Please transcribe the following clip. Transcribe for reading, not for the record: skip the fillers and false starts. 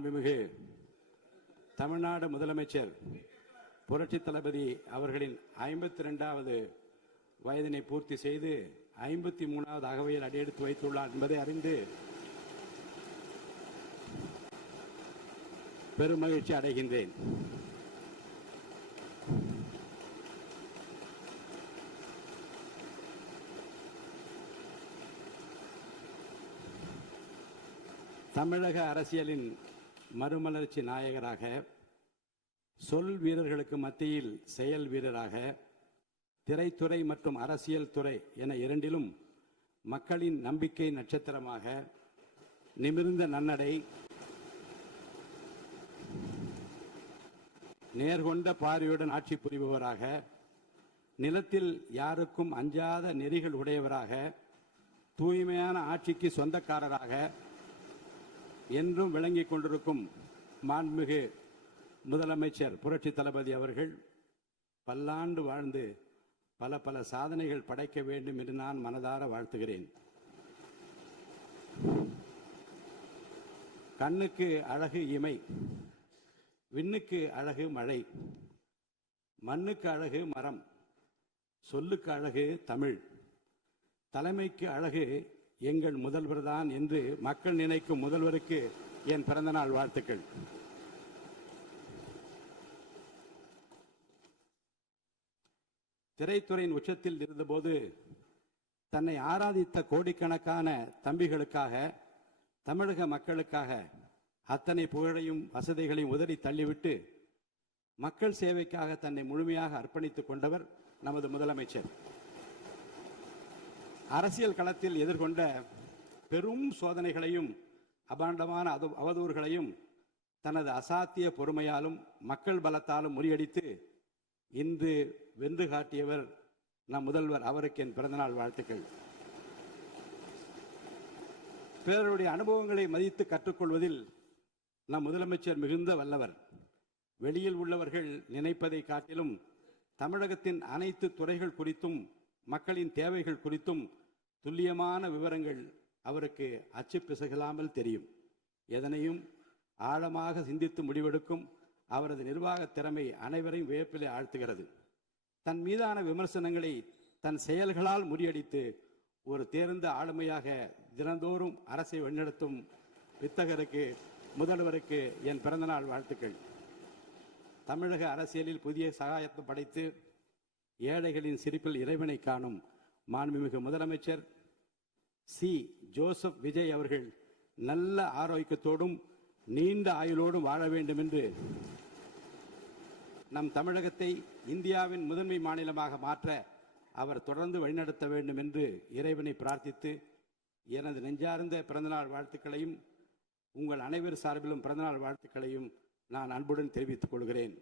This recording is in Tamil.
மாண்புமிகு தமிழ்நாடு முதலமைச்சர் புரட்சி தளபதி அவர்களின் 52வது வயதினை பூர்த்தி செய்து 53வது அகவையில் அடியெடுத்து வைத்துள்ளார் என்பதை அறிந்து பெருமகிழ்ச்சி அடைகின்றேன். தமிழக அரசியலின் மறுமலர்ச்சி நாயகராக, சொல் வீரர்களுக்கு மத்தியில் செயல் வீரராக, திரைத்துறை மற்றும் அரசியல் துறை என இரண்டிலும் மக்களின் நம்பிக்கை நட்சத்திரமாக, நிமிர்ந்த நன்னடை, நேர்கொண்ட பார்வையுடன் ஆட்சி புரிபவராக, நிலத்தில் யாருக்கும் அஞ்சாத நெறிகள் உடையவராக, தூய்மையான ஆட்சிக்கு சொந்தக்காரராக என்றும் விளங்கிக் கொண்டிருக்கும் மாண்புமிகு முதலமைச்சர் புரட்சி தளபதி அவர்கள் பல்லாண்டு வாழ்ந்து பல பல சாதனைகள் படைக்க வேண்டும் என்று நான் மனதார வாழ்த்துகிறேன். கண்ணுக்கு அழகு இமை, விண்ணுக்கு அழகு மழை, மண்ணுக்கு அழகு மரம், சொல்லுக்கு அழகு தமிழ், தலைமைக்கு அழகு எங்கள் முதல்வர் தான் என்று மக்கள் நினைக்கும் முதல்வருக்கு என் பிறந்தநாள் வாழ்த்துக்கள். திரைத்துறையின் உச்சத்தில் இருந்தபோது தன்னை ஆராதித்த கோடிக்கணக்கான தம்பிகளுக்காக, தமிழக மக்களுக்காக அத்தனை புகழையும் வசதிகளையும் உதறி தள்ளிவிட்டு மக்கள் சேவைக்காக தன்னை முழுமையாக அர்ப்பணித்துக் கொண்டவர் நமது முதலமைச்சர். அரசியல் களத்தில் எதிர்கொண்ட பெரும் சோதனைகளையும் அபாண்டமான அவதூறுகளையும் தனது அசாத்திய பொறுமையாலும் மக்கள் பலத்தாலும் முறியடித்து இன்று வென்று காட்டியவர் நம் முதல்வர். அவருக்கு என் பிறந்தநாள் வாழ்த்துக்கள். பிறருடைய அனுபவங்களை மதித்து கற்றுக்கொள்வதில் நம் முதலமைச்சர் மிகுந்த வல்லவர். வெளியில் உள்ளவர்கள் நினைப்பதை காட்டிலும் தமிழகத்தின் அனைத்து துறைகள் குறித்தும் மக்களின் தேவைகள் குறித்தும் துல்லியமான விவரங்கள் அவருக்கு அச்சு பிசகலாமல் தெரியும். எதனையும் ஆழமாக சிந்தித்து முடிவெடுக்கும் அவரது நிர்வாக திறமை அனைவரையும் வியப்பிலே ஆழ்த்துகிறது. தன் மீதான விமர்சனங்களை தன் செயல்களால் முறியடித்து ஒரு தேர்ந்த ஆளுமையாக தினந்தோறும் அரசை வழிநடத்தும் வித்தகருக்கு, முதல்வருக்கு என் பிறந்தநாள் வாழ்த்துக்கள். தமிழக அரசியலில் புதிய சகாயத்தை படைத்து ஏழைகளின் சிரிப்பில் இறைவனை காணும் மாண்புமிகு முதலமைச்சர் சி. ஜோசப் விஜய் அவர்கள் நல்ல ஆரோக்கியத்தோடும் நீண்ட ஆயுளோடும் வாழ வேண்டும் என்று, நம் தமிழகத்தை இந்தியாவின் முதன்மை மாநிலமாக மாற்ற அவர் தொடர்ந்து வழிநடத்த வேண்டும் என்று இறைவனை பிரார்த்தித்து எனது நெஞ்சார்ந்த பிறந்தநாள் வாழ்த்துக்களையும் உங்கள் அனைவர் சார்பிலும் பிறந்தநாள் வாழ்த்துக்களையும் நான் அன்புடன் தெரிவித்துக் கொள்கிறேன்.